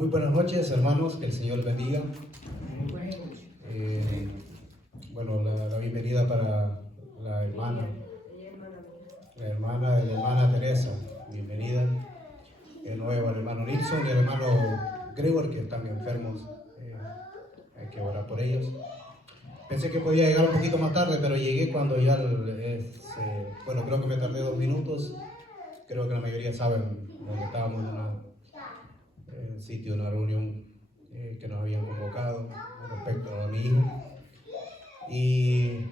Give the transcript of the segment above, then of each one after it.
Muy buenas noches, hermanos, que el Señor les bendiga. Bueno, la bienvenida para la hermana de la hermana Teresa, bienvenida. De nuevo al hermano Nilsson y al hermano Gregor, que están enfermos, hay que orar por ellos. Pensé que podía llegar un poquito más tarde, pero llegué cuando ya, bueno, creo que me tardé 2 minutos. Creo que la mayoría saben dónde estábamos, en un sitio, una reunión que nos habían convocado respecto a mi hijo. Y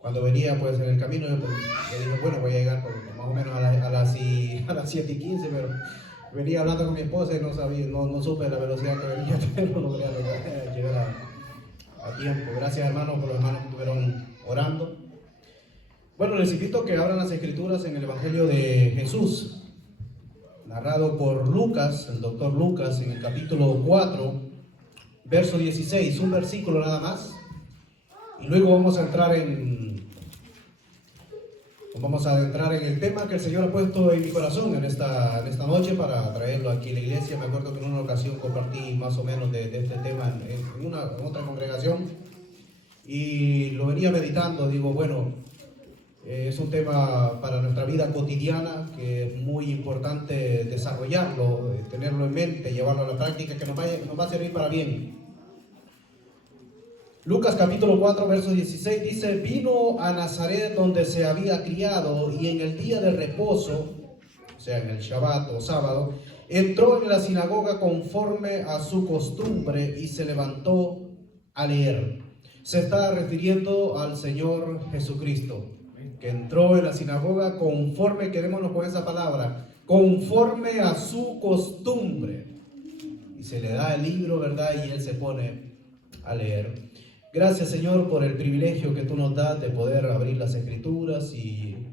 cuando venía pues en el camino, yo dije, bueno, voy a llegar más o menos a las 7:15, pero venía hablando con mi esposa y no sabía, no supe la velocidad que venía, pero logré llegar a tiempo. Gracias, hermanos, por los hermanos que estuvieron orando. Bueno, les invito a que abran las escrituras en el Evangelio de Jesús, narrado por Lucas, el doctor Lucas, en el capítulo 4, verso 16, un versículo nada más. Y luego vamos a adentrar en el tema que el Señor ha puesto en mi corazón en esta noche para traerlo aquí a la iglesia. Me acuerdo que en una ocasión compartí más o menos de este tema en otra congregación y lo venía meditando. Digo, bueno, es un tema para nuestra vida cotidiana que es muy importante desarrollarlo, tenerlo en mente, llevarlo a la práctica, que nos va a servir para bien. Lucas capítulo 4, verso 16 dice: vino a Nazaret donde se había criado, y en el día de reposo, o sea en el Shabbat o sábado, entró en la sinagoga conforme a su costumbre y se levantó a leer. Se está refiriendo al Señor Jesucristo, que entró en la sinagoga conforme, quedémonos con esa palabra, conforme a su costumbre. Y se le da el libro, ¿verdad? Y él se pone a leer. Gracias, Señor, por el privilegio que tú nos das de poder abrir las Escrituras y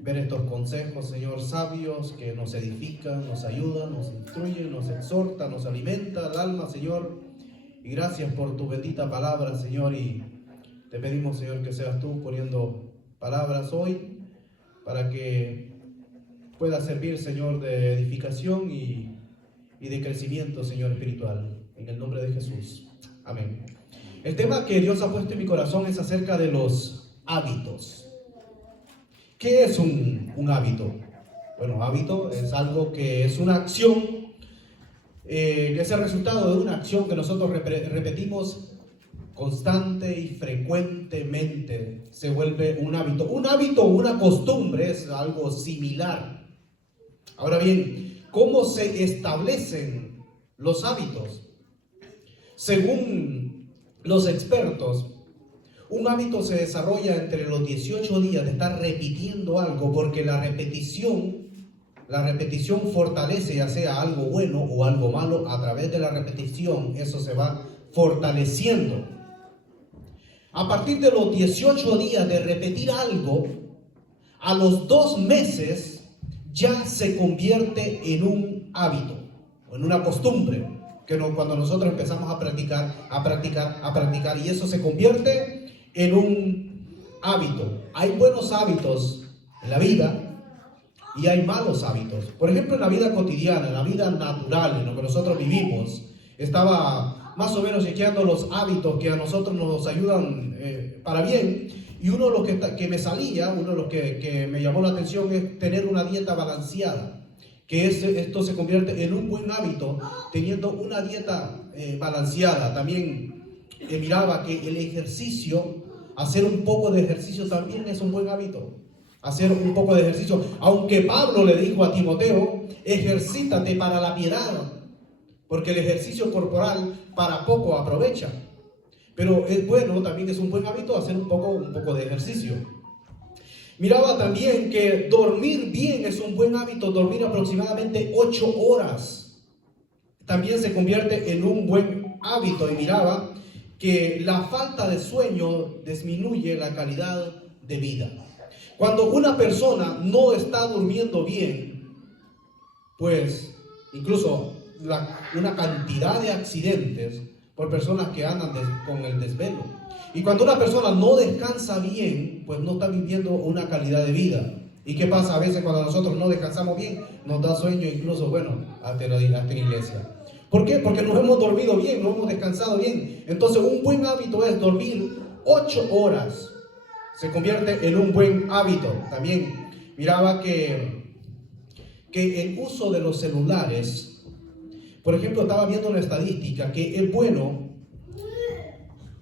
ver estos consejos, Señor, sabios, que nos edifican, nos ayudan, nos instruyen, nos exhortan, nos alimenta el alma, Señor. Y gracias por tu bendita palabra, Señor, y te pedimos, Señor, que seas tú poniendo palabras hoy para que pueda servir, Señor, de edificación y de crecimiento, Señor, espiritual. En el nombre de Jesús. Amén. El tema que Dios ha puesto en mi corazón es acerca de los hábitos. ¿Qué es un hábito? Bueno, hábito es algo que es una acción, que es el resultado de una acción que nosotros repetimos constante y frecuentemente. Se vuelve un hábito. Un hábito o una costumbre es algo similar. Ahora bien, ¿cómo se establecen los hábitos? Según los expertos, un hábito se desarrolla entre los 18 días de estar repitiendo algo, porque la repetición fortalece, ya sea algo bueno o algo malo. A través de la repetición eso se va fortaleciendo. A partir de los 18 días de repetir algo, a los 2 meses ya se convierte en un hábito o en una costumbre. Que cuando nosotros empezamos a practicar, y eso se convierte en un hábito. Hay buenos hábitos en la vida y hay malos hábitos. Por ejemplo, en la vida cotidiana, en la vida natural, en lo que nosotros vivimos, estaba más o menos chequeando los hábitos que a nosotros nos ayudan para bien. Y uno de los que me salía, uno de los que me llamó la atención es tener una dieta balanceada. Que esto se convierte en un buen hábito teniendo una dieta balanceada. También miraba que el ejercicio, hacer un poco de ejercicio también es un buen hábito. Hacer un poco de ejercicio. Aunque Pablo le dijo a Timoteo, ejercítate para la piedad, porque el ejercicio corporal para poco aprovecha. Pero es bueno, también es un buen hábito hacer un poco de ejercicio. Miraba también que dormir bien es un buen hábito, dormir aproximadamente 8 horas. También se convierte en un buen hábito. Y miraba que la falta de sueño disminuye la calidad de vida. Cuando una persona no está durmiendo bien, pues incluso una cantidad de accidentes por personas que andan con el desvelo. Y cuando una persona no descansa bien, pues no está viviendo una calidad de vida. ¿Y qué pasa? A veces cuando nosotros no descansamos bien, nos da sueño, incluso, bueno, hasta en la iglesia. ¿Por qué? Porque no hemos dormido bien, no hemos descansado bien. Entonces un buen hábito es dormir 8 horas. Se convierte en un buen hábito. También miraba que el uso de los celulares, por ejemplo, estaba viendo una estadística que es bueno,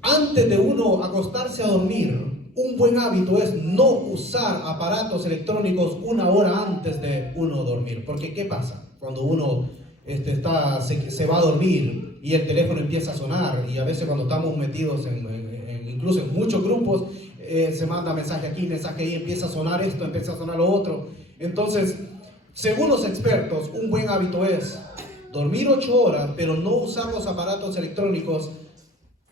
antes de uno acostarse a dormir, un buen hábito es no usar aparatos electrónicos 1 hora antes de uno dormir. Porque ¿qué pasa? Cuando uno se va a dormir y el teléfono empieza a sonar, y a veces cuando estamos metidos incluso en muchos grupos, se manda mensaje aquí, mensaje ahí, empieza a sonar esto, empieza a sonar lo otro. Entonces, según los expertos, un buen hábito es dormir 8 horas, pero no usar los aparatos electrónicos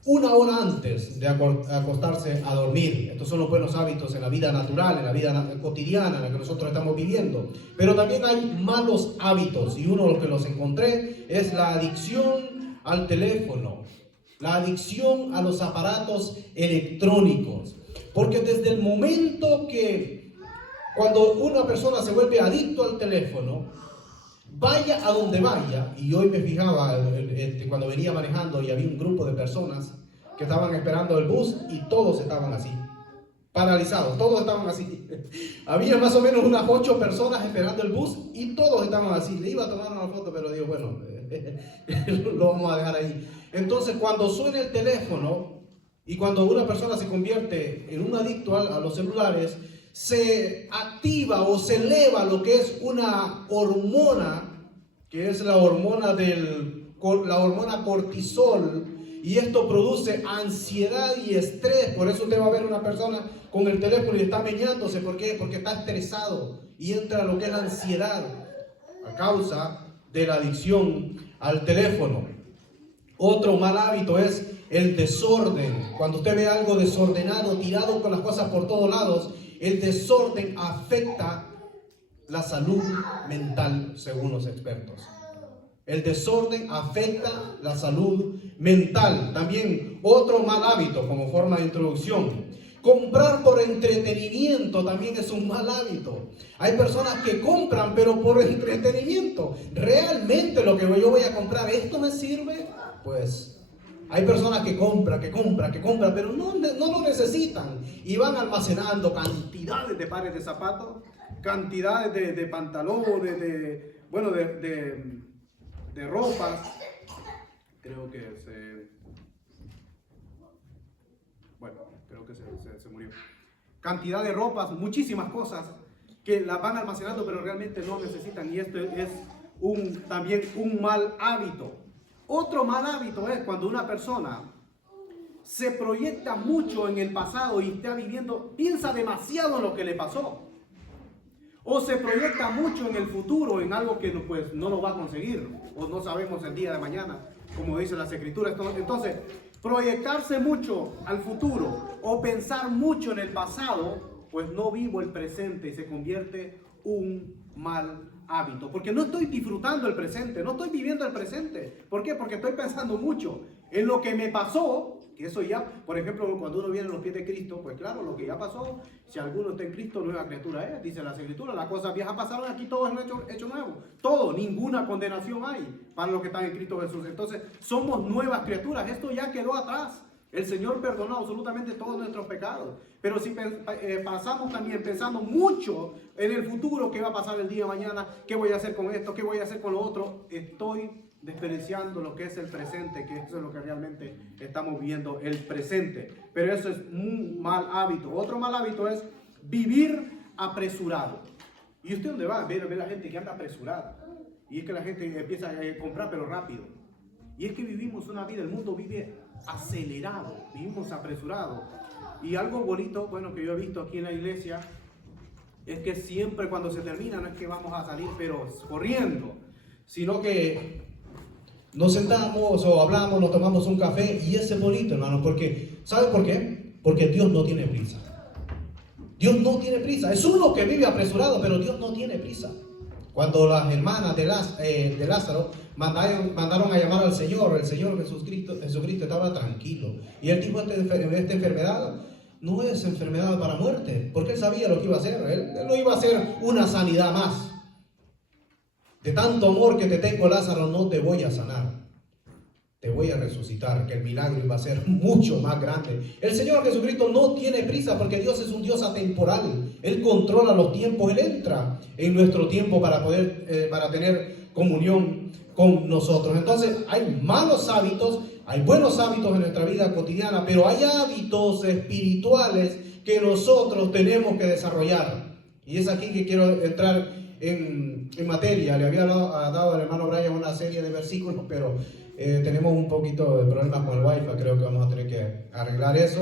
1 hora antes de acostarse a dormir. Estos son los buenos hábitos en la vida natural, en la vida cotidiana en la que nosotros estamos viviendo. Pero también hay malos hábitos, y uno de los que los encontré es la adicción al teléfono, la adicción a los aparatos electrónicos. Porque desde el momento que cuando una persona se vuelve adicto al teléfono, vaya a donde vaya, y hoy me fijaba cuando venía manejando y había un grupo de personas que estaban esperando el bus y todos estaban así, paralizados, todos estaban así. Había más o menos unas 8 personas esperando el bus y todos estaban así. Le iba a tomar una foto, pero digo, bueno, lo vamos a dejar ahí. Entonces, cuando suena el teléfono y cuando una persona se convierte en un adicto a los celulares, se activa o se eleva lo que es una hormona, que es la hormona cortisol, y esto produce ansiedad y estrés. Por eso usted va a ver una persona con el teléfono y está meñándose. ¿Por qué? Porque está estresado y entra lo que es la ansiedad a causa de la adicción al teléfono. Otro mal hábito es el desorden. Cuando usted ve algo desordenado, tirado con las cosas por todos lados, el desorden afecta la salud mental, según los expertos. El desorden afecta la salud mental. También otro mal hábito, como forma de introducción: comprar por entretenimiento también es un mal hábito. Hay personas que compran, pero por entretenimiento. ¿Realmente lo que yo voy a comprar, esto me sirve? Pues hay personas que compran, pero no lo necesitan, y van almacenando cantidades de pares de zapatos, cantidades de pantalones, de ropas. Creo que se murió. Cantidad de ropas, muchísimas cosas que las van almacenando, pero realmente no necesitan, y esto es también un mal hábito. Otro mal hábito es cuando una persona se proyecta mucho en el pasado y está piensa demasiado en lo que le pasó. O se proyecta mucho en el futuro, en algo que pues, no lo va a conseguir, o no sabemos el día de mañana, como dicen las escrituras. Entonces, proyectarse mucho al futuro o pensar mucho en el pasado, pues no vivo el presente, y se convierte un mal hábito. Porque no estoy disfrutando el presente, no estoy viviendo el presente. ¿Por qué? Porque estoy pensando mucho en lo que me pasó. Que eso ya, por ejemplo, cuando uno viene a los pies de Cristo, pues claro, lo que ya pasó, si alguno está en Cristo, nueva criatura es, dice las escrituras. Las cosas viejas pasaron, aquí todo es hecho nuevo. Todo, ninguna condenación hay para los que están en Cristo Jesús. Entonces, somos nuevas criaturas, esto ya quedó atrás. El Señor perdonó absolutamente todos nuestros pecados. Pero si pasamos también pensando mucho en el futuro, qué va a pasar el día de mañana, qué voy a hacer con esto, qué voy a hacer con lo otro, estoy desperdiciando lo que es el presente, que eso es lo que realmente estamos viviendo, el presente. Pero eso es un mal hábito. Otro mal hábito es vivir apresurado. ¿Y usted dónde va? Ve a la gente que anda apresurada. Y es que la gente empieza a comprar pero rápido. Y es que vivimos una vida, el mundo vive acelerado, vivimos apresurados. Y algo bonito, bueno, que yo he visto aquí en la iglesia, es que siempre cuando se termina, no es que vamos a salir pero corriendo, sino que nos sentamos o hablamos, nos tomamos un café, y ese es bonito, hermano, porque, ¿sabe por qué? Porque Dios no tiene prisa. Dios no tiene prisa. Es uno que vive apresurado, pero Dios no tiene prisa. Cuando las hermanas de Lázaro mandaron a llamar al Señor, el Señor Jesucristo estaba tranquilo. Y él dijo, esta enfermedad no es enfermedad para muerte, porque él sabía lo que iba a hacer. Él no iba a hacer una sanidad más. De tanto amor que te tengo, Lázaro, no te voy a sanar. te voy a resucitar, que el milagro iba a ser mucho más grande. El Señor Jesucristo no tiene prisa porque Dios es un Dios atemporal. Él controla los tiempos, Él entra en nuestro tiempo para poder, para tener comunión con nosotros. Entonces hay malos hábitos, hay buenos hábitos en nuestra vida cotidiana, pero hay hábitos espirituales que nosotros tenemos que desarrollar. Y es aquí que quiero entrar en materia. Le había dado al hermano Brian una serie de versículos, pero tenemos un poquito de problemas con el wifi. Creo que vamos a tener que arreglar eso.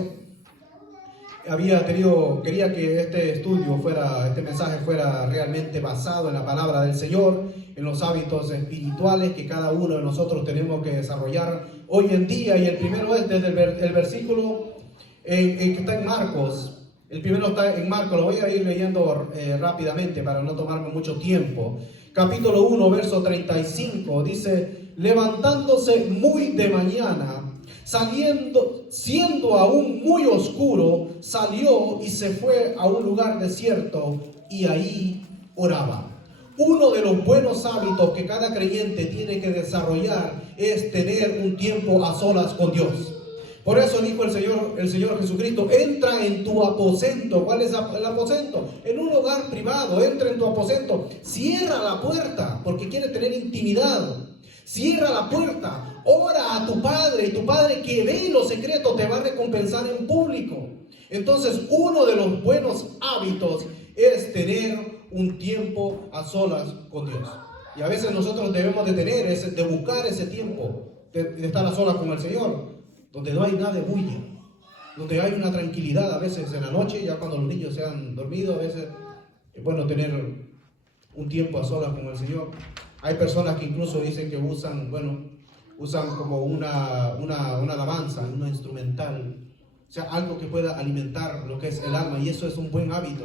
Quería que este estudio este mensaje fuera realmente basado en la palabra del Señor, en los hábitos espirituales que cada uno de nosotros tenemos que desarrollar hoy en día. Y el primero es desde el versículo que está en Marcos. El primero está en Marcos, lo voy a ir leyendo rápidamente para no tomarme mucho tiempo. Capítulo 1, verso 35, dice: levantándose muy de mañana, siendo aún muy oscuro, salió y se fue a un lugar desierto y ahí oraba. Uno de los buenos hábitos que cada creyente tiene que desarrollar es tener un tiempo a solas con Dios. Por eso dijo el Señor Jesucristo: entra en tu aposento. ¿Cuál es el aposento? En un lugar privado. Entra en tu aposento, cierra la puerta porque quiere tener intimidad. Cierra la puerta, ora a tu Padre, y tu Padre que ve en lo secreto te va a recompensar en público. Entonces, uno de los buenos hábitos es tener un tiempo a solas con Dios. Y a veces nosotros debemos de buscar ese tiempo de estar a solas con el Señor, donde no hay nada de bulla, donde hay una tranquilidad. A veces en la noche, ya cuando los niños se han dormido, a veces es bueno tener un tiempo a solas con el Señor. Hay personas que incluso dicen que usan como una alabanza, una instrumental, o sea, algo que pueda alimentar lo que es el alma, y eso es un buen hábito.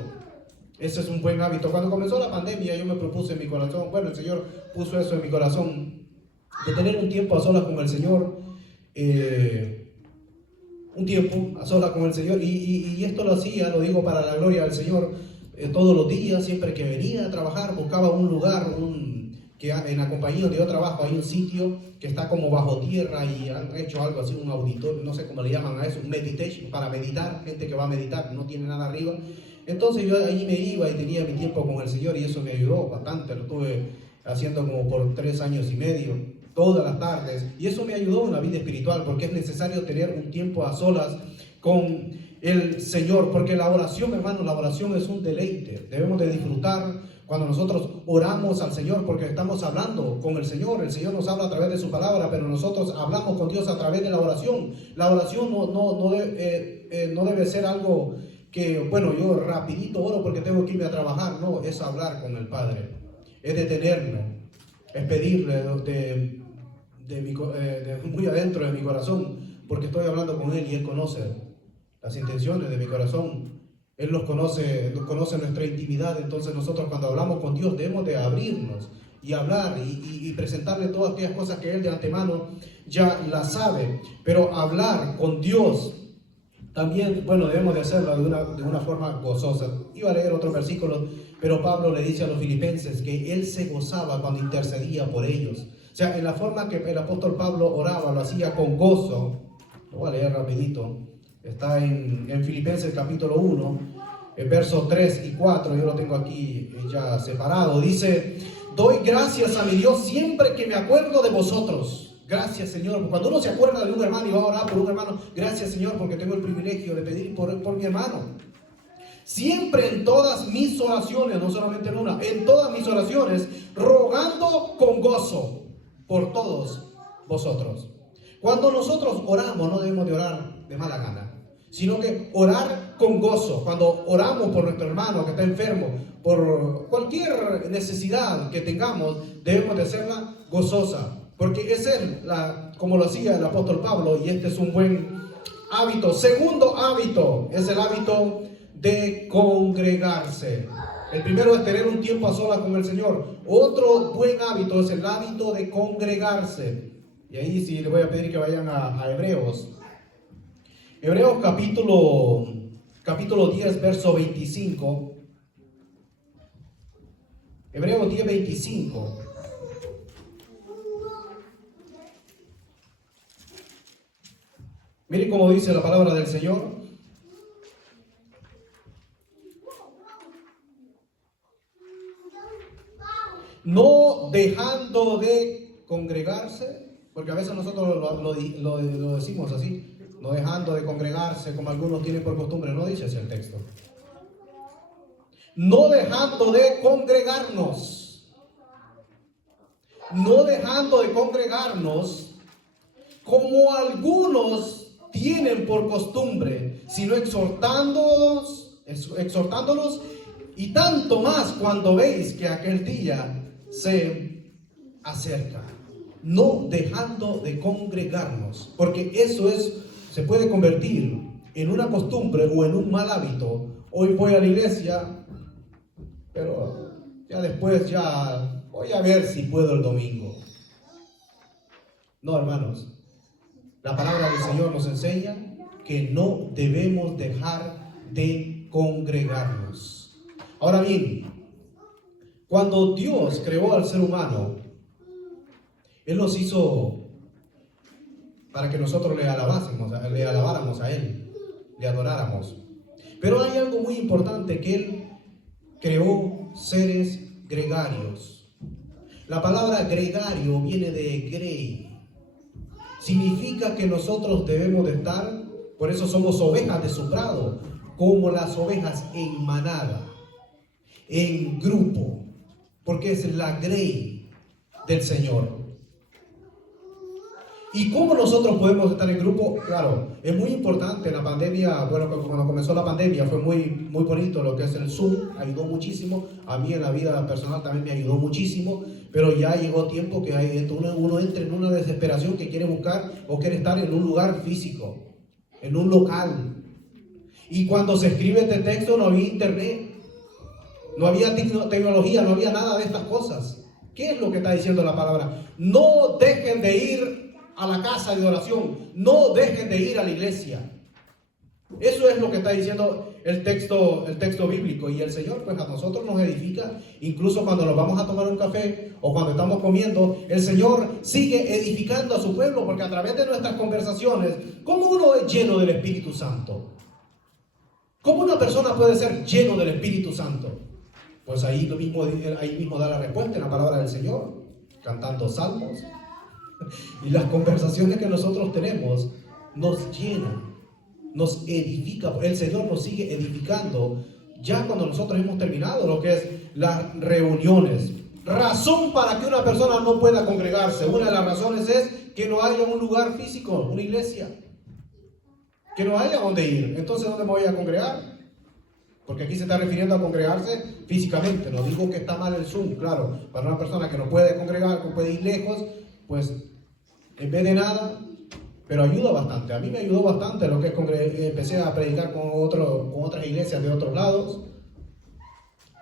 Ese es un buen hábito. Cuando comenzó la pandemia, yo me propuse en mi corazón, el Señor puso eso en mi corazón, de tener un tiempo a solas con el Señor, un tiempo a solas con el Señor, y esto lo hacía, lo digo para la gloria del Señor, todos los días. Siempre que venía a trabajar, buscaba un lugar, que en la compañía donde yo trabajo hay un sitio que está como bajo tierra, y han hecho algo así, un auditorio, no sé cómo le llaman a eso, un meditation, para meditar, gente que va a meditar, no tiene nada arriba. Entonces yo allí me iba y tenía mi tiempo con el Señor, y eso me ayudó bastante. Lo estuve haciendo como por 3 años y medio, todas las tardes, y eso me ayudó en la vida espiritual, porque es necesario tener un tiempo a solas con el Señor, porque la oración, hermano, la oración es un deleite. Debemos de disfrutar cuando nosotros oramos al Señor, porque estamos hablando con el Señor. El Señor nos habla a través de su palabra, pero nosotros hablamos con Dios a través de la oración. La oración no debe ser algo que, yo rapidito oro porque tengo que irme a trabajar. No, es hablar con el Padre, es detenerme, es pedirle de muy adentro de mi corazón, porque estoy hablando con Él y Él conoce las intenciones de mi corazón. Él nos conoce nuestra intimidad. Entonces nosotros, cuando hablamos con Dios, debemos de abrirnos y hablar y presentarle todas aquellas cosas que Él de antemano ya las sabe. Pero hablar con Dios también, debemos de hacerlo de una forma gozosa. Iba a leer otro versículo, pero Pablo le dice a los filipenses que él se gozaba cuando intercedía por ellos. O sea, en la forma que el apóstol Pablo oraba, lo hacía con gozo. Lo voy a leer rapidito. Está en Filipenses capítulo 1, versos 3 y 4, yo lo tengo aquí ya separado. Dice: doy gracias a mi Dios siempre que me acuerdo de vosotros. Gracias, Señor. Cuando uno se acuerda de un hermano y va a orar por un hermano, gracias, Señor, porque tengo el privilegio de pedir por mi hermano. Siempre en todas mis oraciones, no solamente en una, en todas mis oraciones, rogando con gozo por todos vosotros. Cuando nosotros oramos, no debemos de orar de mala gana, sino que orar con gozo. Cuando oramos por nuestro hermano que está enfermo, por cualquier necesidad que tengamos, debemos de hacerla gozosa, porque es Él, como lo hacía el apóstol Pablo, y este es un buen hábito. Segundo hábito es el hábito de congregarse. El primero es tener un tiempo a solas con el Señor. Otro buen hábito es el hábito de congregarse. Y ahí sí le voy a pedir que vayan a Hebreos. Hebreos capítulo 10, verso 25. Hebreos 10, 25. Miren cómo dice la palabra del Señor. No dejando de congregarse, porque a veces nosotros lo decimos así, no dejando de congregarse como algunos tienen por costumbre, no dice ese el texto. No dejando de congregarnos, no dejando de congregarnos como algunos tienen por costumbre, sino exhortándonos y tanto más cuando veis que aquel día se acerca. No dejando de congregarnos, porque eso se puede convertir en una costumbre o en un mal hábito. Hoy voy a la iglesia, pero ya después voy a ver si puedo el domingo. No, hermanos, la palabra del Señor nos enseña que no debemos dejar de congregarnos. Ahora bien, cuando Dios creó al ser humano, Él nos hizo para que nosotros le alabáramos a Él, le adoráramos. Pero hay algo muy importante, que Él creó seres gregarios. La palabra gregario viene de grey. Significa que nosotros debemos de estar, por eso somos ovejas de su prado, como las ovejas en manada, en grupo, porque es la grey del Señor. ¿Y cómo nosotros podemos estar en grupo? Claro, es muy importante. En la pandemia, bueno, cuando comenzó la pandemia fue muy bonito lo que es el Zoom, ayudó muchísimo. A mí en la vida personal también me ayudó muchísimo, pero ya llegó tiempo que uno entra en una desesperación, que quiere buscar o quiere estar en un lugar físico, en un local. Y cuando se escribe este texto no había internet, no había tecnología, no había nada de estas cosas. ¿Qué es lo que está diciendo la palabra? No dejen de ir a la casa de oración, no dejen de ir a la iglesia. Eso es lo que está diciendo el texto bíblico. Y el Señor pues a nosotros nos edifica, incluso cuando nos vamos a tomar un café o cuando estamos comiendo. El Señor sigue edificando a su pueblo, porque a través de nuestras conversaciones, ¿cómo uno es lleno del Espíritu Santo? ¿Cómo una persona puede ser lleno del Espíritu Santo? Pues ahí mismo da la respuesta en la palabra del Señor, cantando salmos. Y las conversaciones que nosotros tenemos nos llenan, nos edifica. El Señor nos sigue edificando ya cuando nosotros hemos terminado lo que es las reuniones. Razón para que una persona no pueda congregarse, una de las razones es que no haya un lugar físico, una iglesia, que no haya donde ir. Entonces, ¿dónde me voy a congregar? Porque aquí se está refiriendo a congregarse físicamente. No digo que está mal el Zoom, claro. Para una persona que no puede congregar, que puede ir lejos, pues en vez de nada, pero ayuda bastante. A mí me ayudó bastante lo que es empecé a predicar con otras iglesias de otros lados.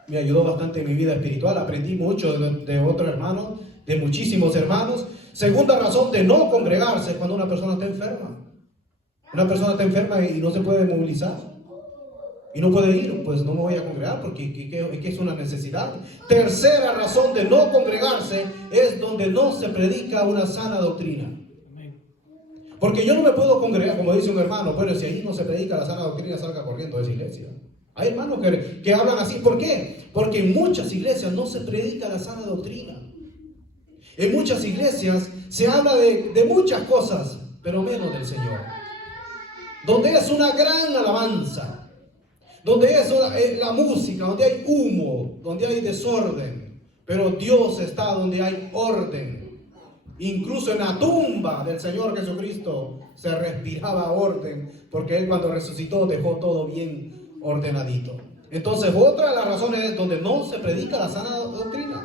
Me ayudó bastante en mi vida espiritual. Aprendí mucho de otros hermanos, de muchísimos hermanos. Segunda razón de no congregarse es cuando una persona está enferma. Una persona está enferma y no se puede movilizar y no puede ir, pues no me voy a congregar porque es una necesidad. Tercera razón de no congregarse es donde no se predica una sana doctrina. Porque yo no me puedo congregar, como dice un hermano, bueno, si ahí no se predica la sana doctrina, salga corriendo de esa iglesia. Hay hermanos que hablan así. ¿Por qué? Porque en muchas iglesias no se predica la sana doctrina. En muchas iglesias se habla de muchas cosas, pero menos del Señor. Donde es una gran alabanza, donde es la música, donde hay humo, donde hay desorden, pero Dios está donde hay orden. Incluso en la tumba del Señor Jesucristo se respiraba orden, porque Él cuando resucitó dejó todo bien ordenadito. Entonces, otra de las razones es donde no se predica la sana doctrina,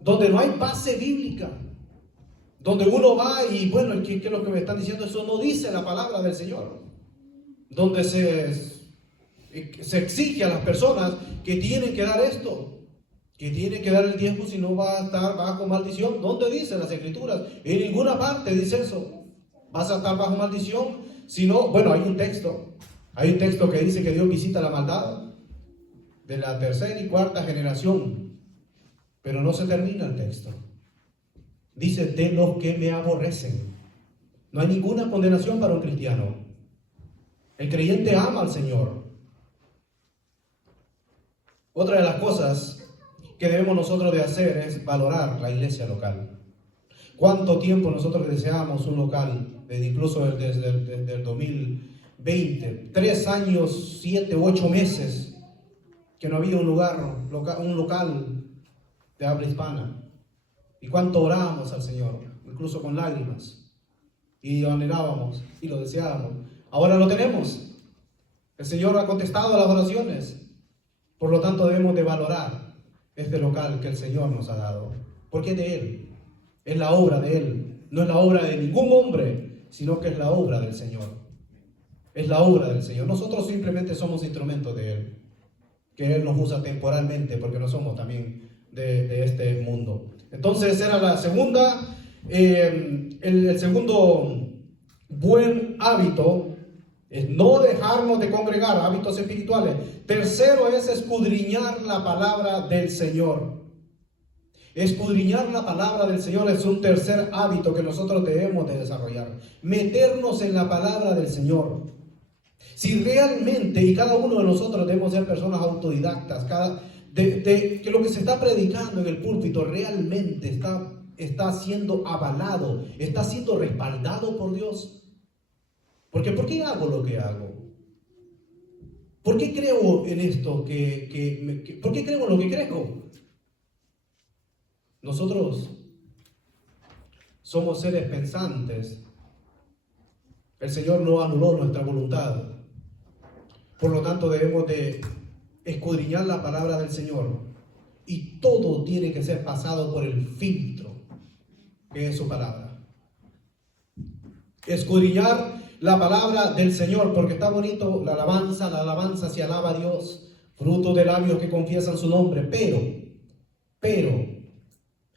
donde no hay base bíblica, donde uno va y bueno, ¿qué es lo que me están diciendo? Eso no dice la palabra del Señor. Donde se exige a las personas que tienen que dar esto, que tienen que dar el diezmo, si no va a estar bajo maldición. ¿Dónde dicen las escrituras? En ninguna parte dice eso. Vas a estar bajo maldición. Si no, bueno, hay un texto que dice que Dios visita la maldad de la tercera y cuarta generación, pero no se termina el texto. Dice, de los que me aborrecen. No hay ninguna condenación para un cristiano. El creyente ama al Señor. Otra de las cosas que debemos nosotros de hacer es valorar la iglesia local. ¿Cuánto tiempo nosotros deseamos un local? Incluso desde el 2020, 3 años, 7, 8 meses que no había un local de habla hispana. Y cuánto orábamos al Señor, incluso con lágrimas. Y lo anhelábamos y lo deseábamos. Ahora lo tenemos. El Señor ha contestado a las oraciones. Por lo tanto debemos de valorar este local que el Señor nos ha dado. Porque es de Él. Es la obra de Él. No es la obra de ningún hombre, sino que es la obra del Señor. Es la obra del Señor. Nosotros simplemente somos instrumentos de Él. Que Él nos usa temporalmente porque no somos también de este mundo. Entonces era la segunda, el segundo buen hábito es no dejarnos de congregar, hábitos espirituales. Tercero es escudriñar la palabra del Señor. Escudriñar la palabra del Señor es un tercer hábito que nosotros debemos de desarrollar. Meternos en la palabra del Señor. Si realmente, y cada uno de nosotros debemos ser personas autodidactas, que lo que se está predicando en el púlpito realmente está siendo avalado, está siendo respaldado por Dios. Porque ¿por qué hago lo que hago? ¿Por qué creo en esto? ¿Por qué creo en lo que creo? Nosotros somos seres pensantes. El Señor no anuló nuestra voluntad. Por lo tanto, debemos de escudriñar la palabra del Señor. Y todo tiene que ser pasado por el filtro que es su palabra. Escudriñar la palabra del Señor, porque está bonito la alabanza se alaba a Dios, fruto de labios que confiesan su nombre, pero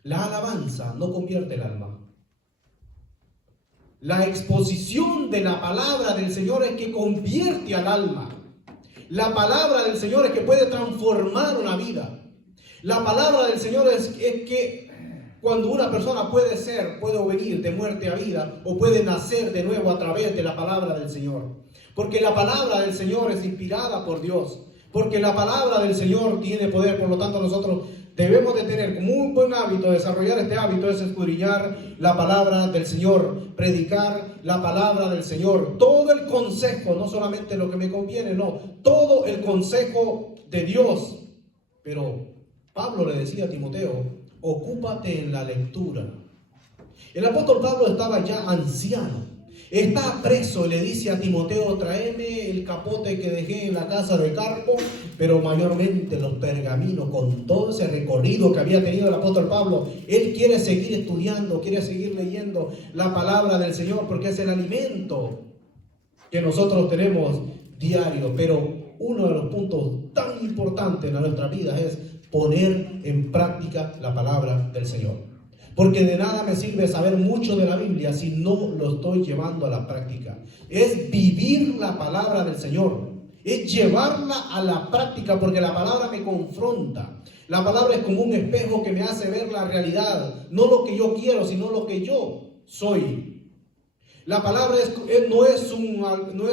la alabanza no convierte el alma. La exposición de la palabra del Señor es que convierte al alma. La palabra del Señor es que puede transformar una vida. La palabra del Señor es que cuando una persona puede venir de muerte a vida o puede nacer de nuevo a través de la palabra del Señor. Porque la palabra del Señor es inspirada por Dios. Porque la palabra del Señor tiene poder. Por lo tanto, nosotros debemos de tener como un buen hábito, desarrollar este hábito, es escudriñar la palabra del Señor, predicar la palabra del Señor. Todo el consejo, no solamente lo que me conviene, no, todo el consejo de Dios. Pero Pablo le decía a Timoteo, ocúpate en la lectura. El apóstol Pablo estaba ya anciano, está preso y le dice a Timoteo, tráeme el capote que dejé en la casa de Carpo, pero mayormente los pergaminos. Con todo ese recorrido que había tenido el apóstol Pablo, él quiere seguir estudiando, quiere seguir leyendo la palabra del Señor, porque es el alimento que nosotros tenemos diario. Pero uno de los puntos tan importantes en nuestra vida es poner en práctica la palabra del Señor. Porque de nada me sirve saber mucho de la Biblia si no lo estoy llevando a la práctica. Es vivir la palabra del Señor. Es llevarla a la práctica, porque la palabra me confronta. La palabra es como un espejo que me hace ver la realidad. No lo que yo quiero, sino lo que yo soy. La palabra no es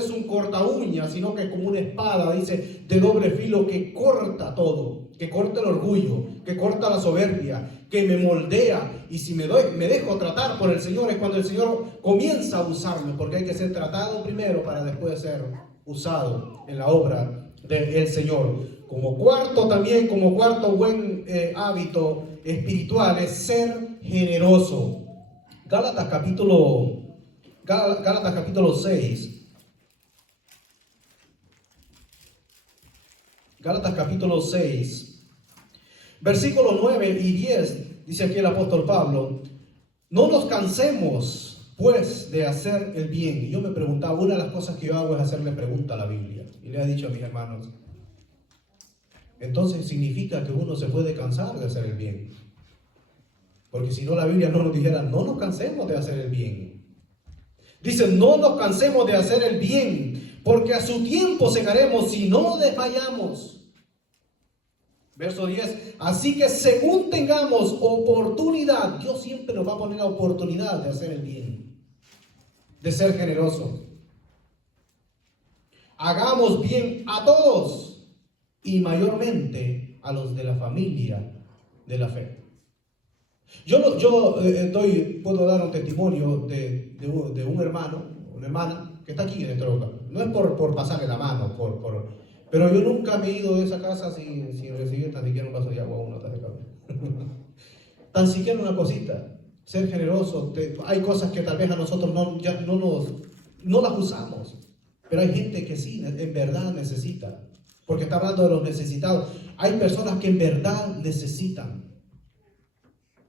un corta uña, sino que es como una espada, dice, de doble filo, que corta todo, que corta el orgullo, que corta la soberbia, que me moldea. Y si me dejo tratar por el Señor, es cuando el Señor comienza a usarme, porque hay que ser tratado primero para después ser usado en la obra del Señor. Como cuarto buen hábito espiritual es ser generoso. Gálatas capítulo 6. Gálatas capítulo 6, versículos 9 y 10, dice aquí el apóstol Pablo, no nos cansemos pues de hacer el bien. Y yo me preguntaba, una de las cosas que yo hago es hacerle pregunta a la Biblia. Y le he dicho a mis hermanos, entonces significa que uno se puede cansar de hacer el bien. Porque si no, la Biblia no nos dijera, no nos cansemos de hacer el bien. Dice, no nos cansemos de hacer el bien, porque a su tiempo segaremos si no desmayamos. Verso 10, así que según tengamos oportunidad, Dios siempre nos va a poner la oportunidad de hacer el bien. de ser generosos. Hagamos bien a todos y mayormente a los de la familia de la fe. Puedo dar un testimonio de un hermano, una hermana que está aquí dentro. No es por pasarle la mano, pero yo nunca me he ido de esa casa sin recibir tan siquiera un vaso de agua o una taza de café. Tan siquiera una cosita, ser generoso. Hay cosas que tal vez a nosotros no las usamos, pero hay gente que sí, en verdad necesita, porque está hablando de los necesitados. Hay personas que en verdad necesitan,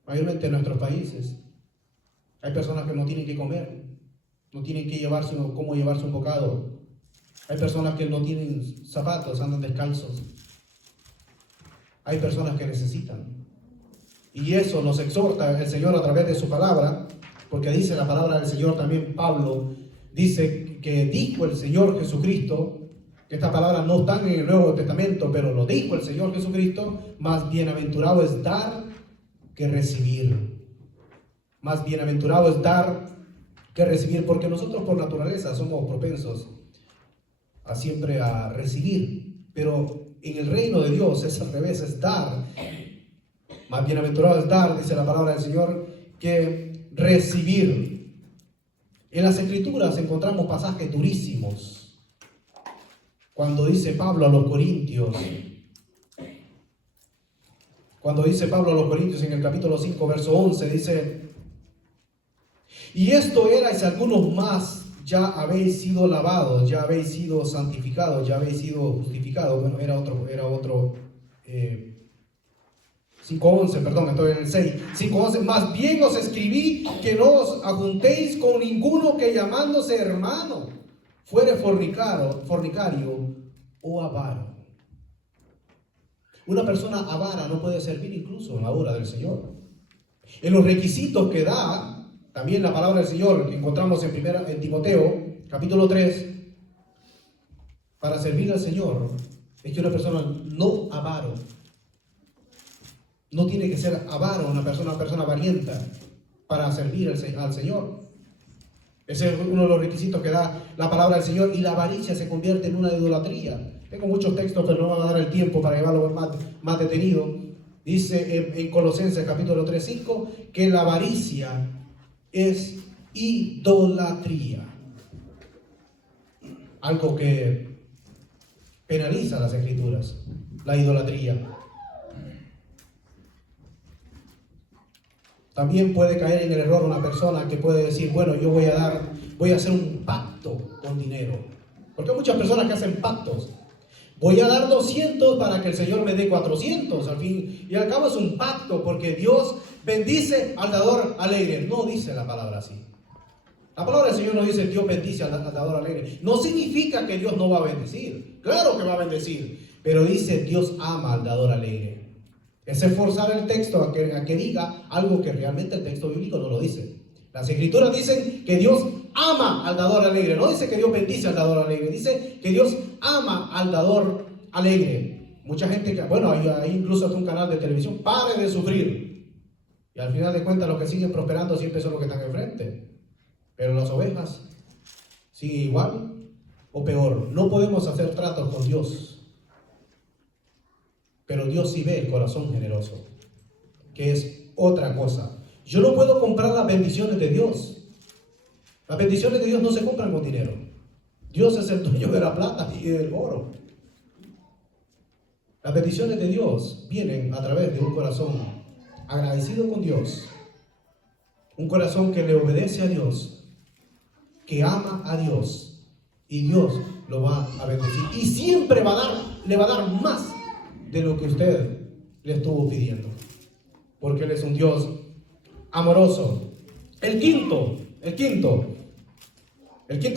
mayormente en nuestros países. Hay personas que no tienen que comer, no tienen que cómo llevarse un bocado. Hay personas que no tienen zapatos, andan descalzos. Hay personas que necesitan. Y eso nos exhorta el Señor a través de su palabra, porque dice la palabra del Señor también. Pablo dice que dijo el Señor Jesucristo, que esta palabra no está en el Nuevo Testamento, pero lo dijo el Señor Jesucristo: más bienaventurado es dar que recibir. Más bienaventurado es dar que recibir, porque nosotros por naturaleza somos propensos siempre a recibir, pero en el reino de Dios es al revés, es dar. Más bienaventurado es dar, dice la palabra del Señor, que recibir. En las Escrituras encontramos pasajes durísimos. Cuando dice Pablo a los Corintios, en el capítulo 5, verso 11, dice: y esto erais algunos más, ya habéis sido lavados, ya habéis sido santificados, ya habéis sido justificados. Bueno, era otro 5:11, perdón, estoy en el 6. 5:11, más bien os escribí que no os ajuntéis con ninguno que llamándose hermano fuere fornicario o avaro. Una persona avara no puede servir incluso en la obra del Señor. En los requisitos que da, también la palabra del Señor que encontramos en Timoteo, capítulo 3, para servir al Señor, es que una persona no avaro. No tiene que ser avaro, una persona avarienta para servir al Señor. Ese es uno de los requisitos que da la palabra del Señor, y la avaricia se convierte en una idolatría. Tengo muchos textos, pero no me va a dar el tiempo para llevarlo más detenido. Dice en Colosenses capítulo 3:5 que la avaricia es idolatría. Algo que penaliza las Escrituras, la idolatría. También puede caer en el error una persona que puede decir: bueno, yo voy a hacer un pacto con dinero. Porque hay muchas personas que hacen pactos. Voy a dar 200 para que el Señor me dé 400. Al fin y al cabo es un pacto, porque Dios bendice al dador alegre. No dice la palabra así. La palabra del Señor no dice Dios bendice al dador alegre. No significa que Dios no va a bendecir. Claro que va a bendecir. Pero dice Dios ama al dador alegre. Es esforzar el texto a que diga algo que realmente el texto bíblico no lo dice. Las Escrituras dicen que Dios ama al dador alegre. No dice que Dios bendice al dador alegre. Dice que Dios ama al dador alegre. Mucha gente que, bueno, hay incluso hasta un canal de televisión: pare de sufrir. Y al final de cuentas los que siguen prosperando siempre son los que están enfrente. Pero las ovejas siguen igual o peor. No podemos hacer tratos con Dios. Pero Dios sí ve el corazón generoso, que es otra cosa. Yo no puedo comprar las bendiciones de Dios. Las bendiciones de Dios no se compran con dinero. Dios es el dueño de la plata y del oro. Las bendiciones de Dios vienen a través de un corazón agradecido con Dios. Un corazón que le obedece a Dios, que ama a Dios, y Dios lo va a bendecir. Y siempre le va a dar más de lo que usted le estuvo pidiendo, porque Él es un Dios amoroso. El quinto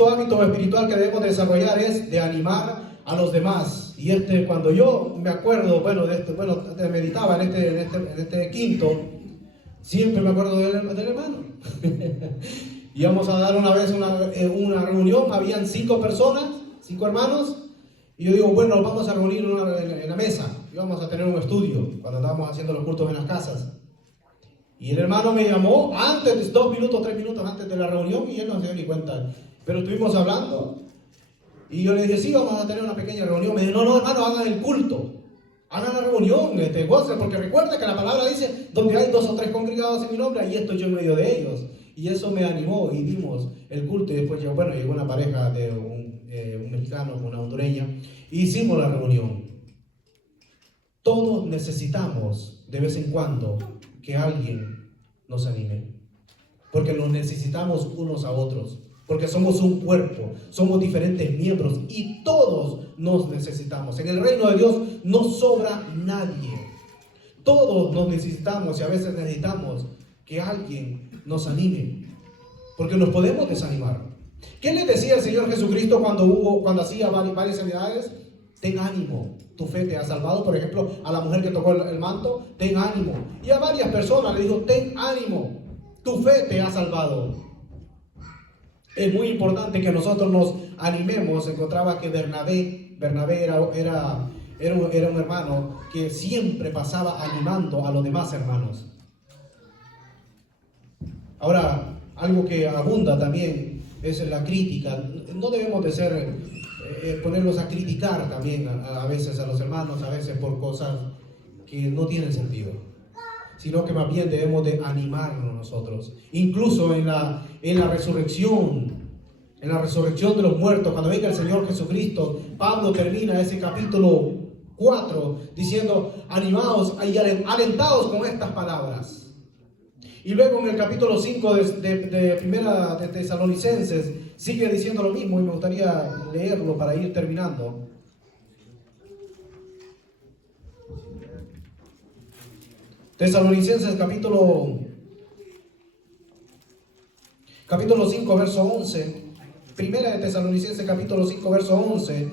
hábito espiritual que debemos desarrollar es de animar a los demás. Y cuando yo me acuerdo, meditaba en este quinto, siempre me acuerdo del hermano. Íbamos a dar una vez una reunión, habían 5 personas, 5 hermanos, y yo digo: bueno, nos vamos a reunir en la mesa, y vamos a tener un estudio cuando estábamos haciendo los cultos en las casas. Y el hermano me llamó antes, 2 minutos, 3 minutos antes de la reunión, y él no se dio ni cuenta. Pero estuvimos hablando, y yo le dije, sí, vamos a tener una pequeña reunión. Me dijo, no, hermano, hagan el culto. Hagan la reunión, goce, porque recuerda que la palabra dice, donde hay 2 o 3 congregados en mi nombre, ahí estoy yo en medio de ellos. Y eso me animó, y dimos el culto. Y después llegó una pareja de un mexicano con una hondureña, y hicimos la reunión. Todos necesitamos de vez en cuando que alguien nos anime, porque nos necesitamos unos a otros, porque somos un cuerpo, somos diferentes miembros y todos nos necesitamos. En el reino de Dios no sobra nadie, todos nos necesitamos, y a veces necesitamos que alguien nos anime, porque nos podemos desanimar. ¿Qué le decía el Señor Jesucristo cuando hacía varias sanidades? Ten ánimo, tu fe te ha salvado. Por ejemplo, a la mujer que tocó el manto, ten ánimo. Y a varias personas le dijo, ten ánimo, tu fe te ha salvado. Es muy importante que nosotros nos animemos. Encontraba que Bernabé era un hermano que siempre pasaba animando a los demás hermanos. Ahora, algo que abunda también es la crítica. No debemos de ser ponerlos a criticar también a veces a los hermanos, a veces por cosas que no tienen sentido, sino que más bien debemos de animarnos nosotros. Incluso en la resurrección de los muertos, cuando venga el Señor Jesucristo, Pablo termina ese capítulo 4 diciendo, animaos y alentaos con estas palabras. Y luego en el capítulo 5 de Primera de Tesalonicenses sigue diciendo lo mismo, y me gustaría leerlo para ir terminando. Tesalonicenses capítulo 5 verso 11. Primera de Tesalonicenses capítulo 5 verso 11.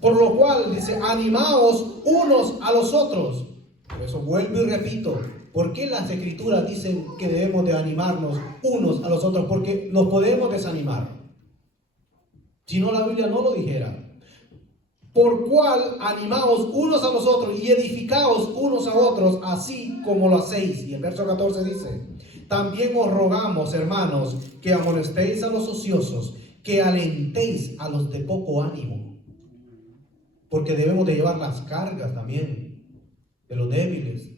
Por lo cual dice, animaos unos a los otros. Por eso vuelvo y repito, ¿por qué las escrituras dicen que debemos de animarnos unos a los otros? Porque nos podemos desanimar. Si no, la Biblia no lo dijera. Por cual animaos unos a los otros y edificaos unos a otros, así como lo hacéis. Y el verso 14 dice, también os rogamos, hermanos, que amonestéis a los ociosos, que alentéis a los de poco ánimo. Porque debemos de llevar las cargas también de los débiles.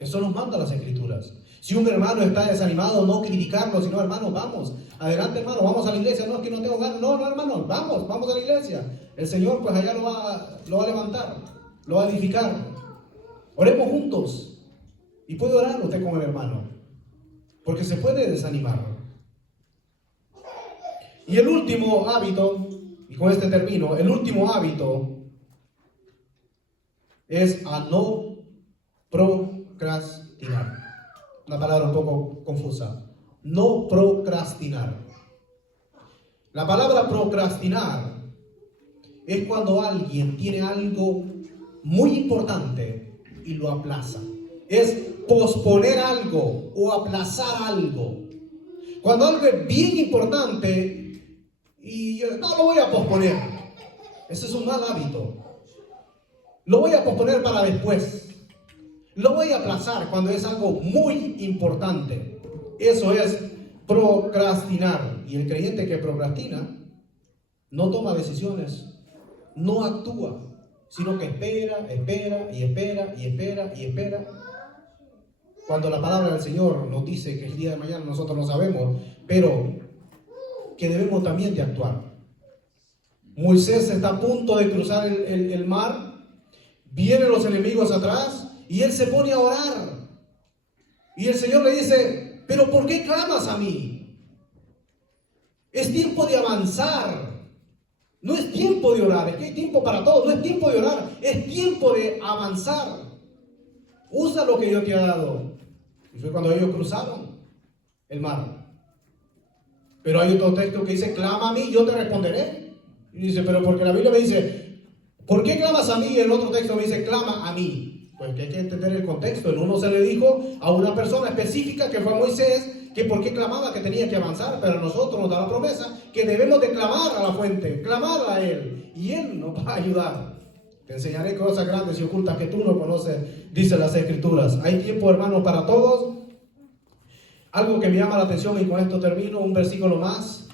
Eso nos manda las escrituras. Si un hermano está desanimado, no criticarlo, sino, hermano, vamos, adelante, hermano, vamos a la iglesia. No, es que no tengo ganas. No, hermano, vamos a la iglesia. El Señor pues allá lo va a levantar, lo va a edificar. Oremos juntos. Y puede orar usted con el hermano, porque se puede desanimar. Y el último hábito, y con este termino, el último hábito es a no procrastinar. Una palabra un poco confusa. No procrastinar. La palabra procrastinar es cuando alguien tiene algo muy importante y lo aplaza. Es posponer algo o aplazar algo. Cuando algo es bien importante y yo no lo voy a posponer. Ese es un mal hábito. Lo voy a posponer para después. Lo voy a aplazar cuando es algo muy importante. Eso es procrastinar. Y el creyente que procrastina no toma decisiones, no actúa, sino que espera. Cuando la palabra del Señor nos dice que el día de mañana nosotros no sabemos, pero que debemos también de actuar. Moisés está a punto de cruzar el mar, vienen los enemigos atrás y él se pone a orar. Y el Señor le dice, pero ¿por qué clamas a mí? Es tiempo de avanzar. No es tiempo de orar, es que hay tiempo para todo. No es tiempo de orar, es tiempo de avanzar. Usa lo que yo te he dado. Y fue cuando ellos cruzaron el mar. Pero hay otro texto que dice, clama a mí, yo te responderé. Y dice, pero porque la Biblia me dice, ¿por qué clamas a mí? Y el otro texto me dice, clama a mí. Pues que hay que entender el contexto. En uno se le dijo a una persona específica que fue Moisés, que por qué clamaba, que tenía que avanzar, pero a nosotros nos da la promesa que debemos de clamar a la fuente, clamar a Él, y Él nos va a ayudar. Te enseñaré cosas grandes y ocultas que tú no conoces, dice las Escrituras. Hay tiempo, hermanos, para todos. Algo que me llama la atención, y con esto termino, un versículo más.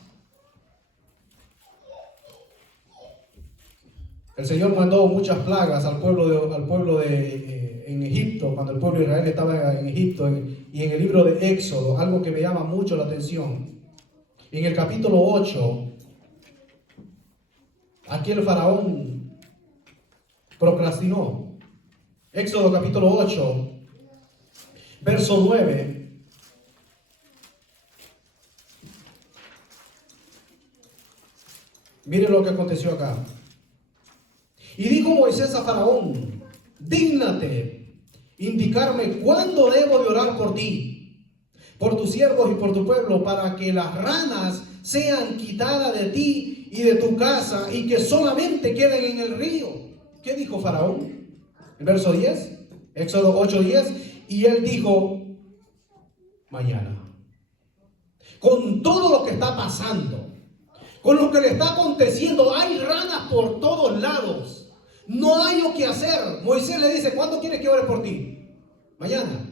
El Señor mandó muchas plagas al pueblo de en Egipto, cuando el pueblo de Israel estaba en Egipto, y en el libro de Éxodo, algo que me llama mucho la atención. En el capítulo 8, aquí el faraón procrastinó. Éxodo capítulo 8, verso 9. Mire lo que aconteció acá. Y dijo Moisés a Faraón: dígnate indicarme cuándo debo de orar por ti, por tus siervos y por tu pueblo, para que las ranas sean quitadas de ti y de tu casa, y que solamente queden en el río. ¿Qué dijo Faraón? El verso 10, Éxodo 8:10. Y él dijo: mañana. Con todo lo que está pasando, con lo que le está aconteciendo, hay ranas por todos lados. No hay lo que hacer. Moisés le dice: ¿cuándo quieres que ore por ti? Mañana.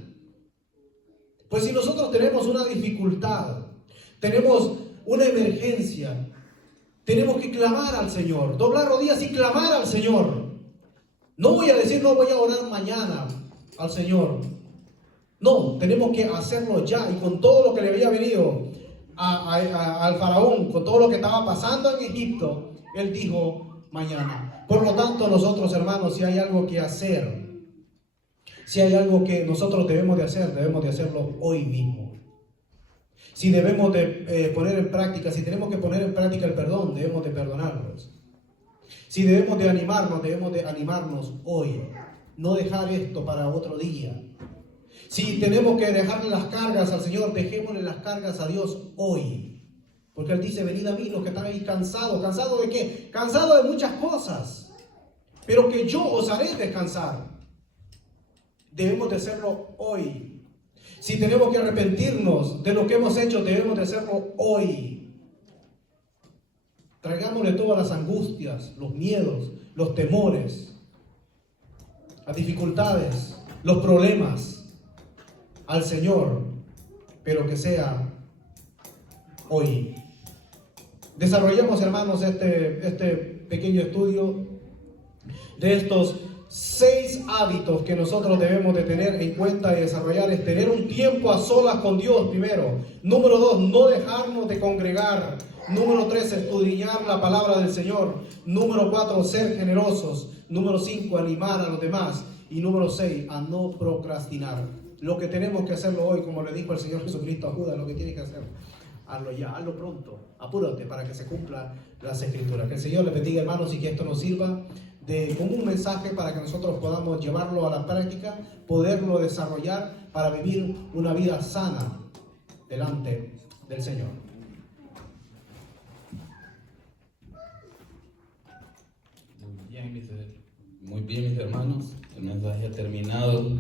Pues si nosotros tenemos una dificultad, tenemos una emergencia, tenemos que clamar al Señor, doblar rodillas y clamar al Señor. No voy a decir: no voy a orar mañana al Señor. No, tenemos que hacerlo ya. Y con todo lo que le había venido al faraón, con todo lo que estaba pasando en Egipto, él dijo: mañana. Por lo tanto, nosotros, hermanos, si hay algo que hacer, si hay algo que nosotros debemos de hacerlo hoy mismo. Si debemos de poner en práctica, si tenemos que poner en práctica el perdón, debemos de perdonarlos. Si debemos de animarnos hoy. No dejar esto para otro día. Si tenemos que dejarle las cargas al Señor, dejémosle las cargas a Dios hoy. Porque Él dice: venid a mí los que están ahí cansados. ¿Cansados de qué? Cansados de muchas cosas, pero que yo os haré descansar. Debemos de hacerlo hoy. Si tenemos que arrepentirnos de lo que hemos hecho, debemos de hacerlo hoy. Traigámosle todas las angustias, los miedos, los temores, las dificultades, los problemas al Señor, pero que sea hoy. Desarrollemos, hermanos, este pequeño estudio de estos 6 hábitos que nosotros debemos de tener en cuenta y desarrollar. Es tener un tiempo a solas con Dios primero. Número 2, no dejarnos de congregar. Número 3, escudriñar la palabra del Señor. Número 4, ser generosos. Número 5, animar a los demás. Y número 6, a no procrastinar. Lo que tenemos que hacerlo hoy, como le dijo el Señor Jesucristo a Judas, lo que tienes que hacer, hazlo ya, hazlo pronto, apúrate para que se cumpla las Escrituras. Que el Señor le bendiga, hermanos, y que esto nos sirva como un mensaje para que nosotros podamos llevarlo a la práctica, poderlo desarrollar para vivir una vida sana delante del Señor. Muy bien, mis hermanos, el mensaje ha terminado.